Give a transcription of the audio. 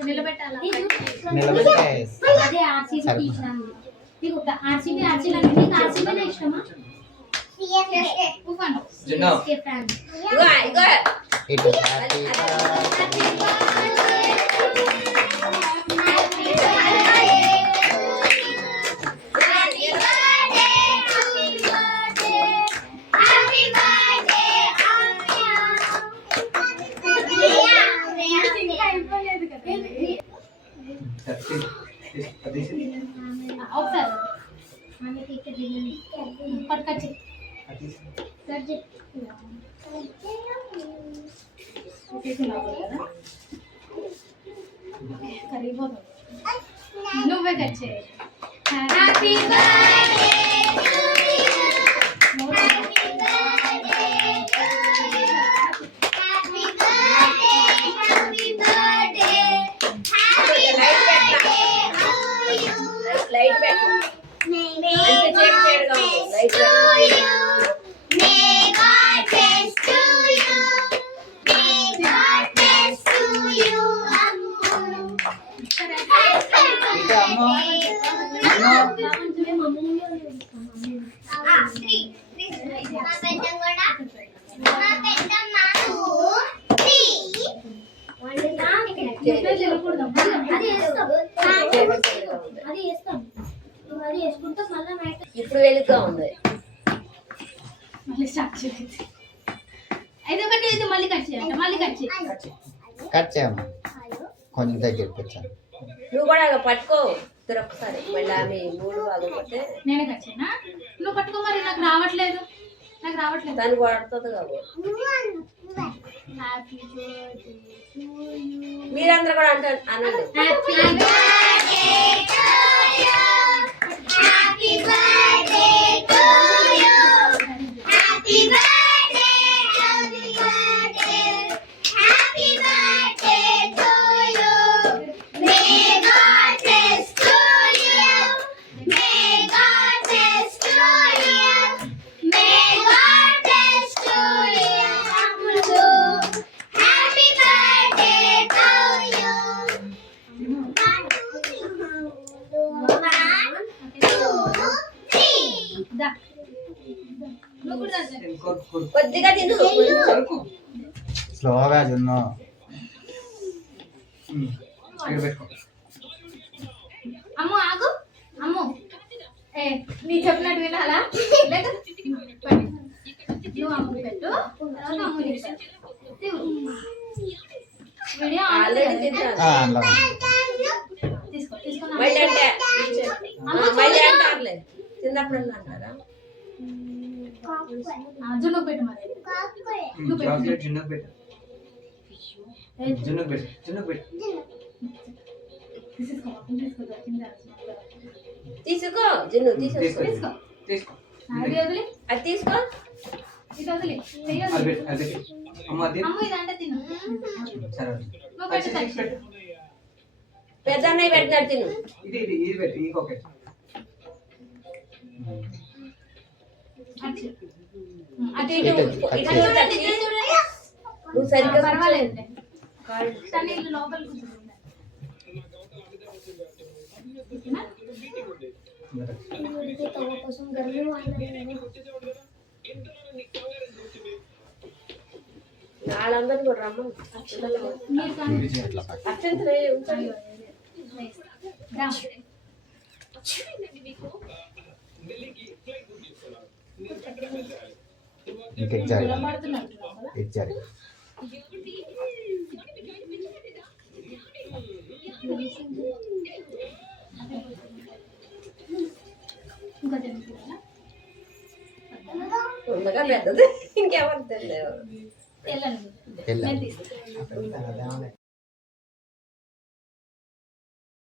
నిలబెట్టాలి అదే RCB తీసినాను RCB RCB ఇష్టమా నువ్వే కట్ చేయాలి హ్యాపీ బర్త్డే లైట్ పెట్టు ఇప్పుడు వెలుగుగా ఉంది మళ్ళీ స్టార్ట్ చేయండి అయితే ఒకటి అయితే మళ్ళీ కట్ చేయండి మళ్ళీ కట్ చేయమ్మా కొంచెం దగ్గరికి వచ్చాను నువ్వు కూడా పట్టుకో ఒకసారి మళ్ళీ ఆమె మూడు బాగోపోతే నేనే కట్ చేయనా నువ్వు పట్టుకో మరి నాకు రావట్లేదు దాన్ని పడుతుంది కాబట్టి మీరందరూ కూడా అంటారు అనండి కొద్దిగా తిను స్లోగా తిను అమ్ము ఆగు అమ్ము నీ చెప్పినట్టు వినాలా నువ్వు అమ్ము పెట్టు అమ్ము వీడియో ఆల్రెడీ తింటాను తీసుకో మళ్ళీ అంటారులే చిన్నప్పుడు అంటారా జున్ను పెట్టు మరి చాక్లెట్ జున్ను పెట్టు తీసుకో జున్ను తీసుకో అది వదిలి అది తీసుకో ఇది వదిలి అది అమ్మ ఇదంటే తిను సరే నువ్వు పెట్టు పెద్దన్నయ్య పెట్టినాడు తిను ఇది పెట్టు ఈ ఓకే అటు ఇటు నువ్వు సరిగ్గా పర్వాలేదు లోపల వాళ్ళందరూ కూడా రమ్మని అత్యంత ఉంటాయి ఉండగా పెద్దది ఇంకెవరు తెలియదు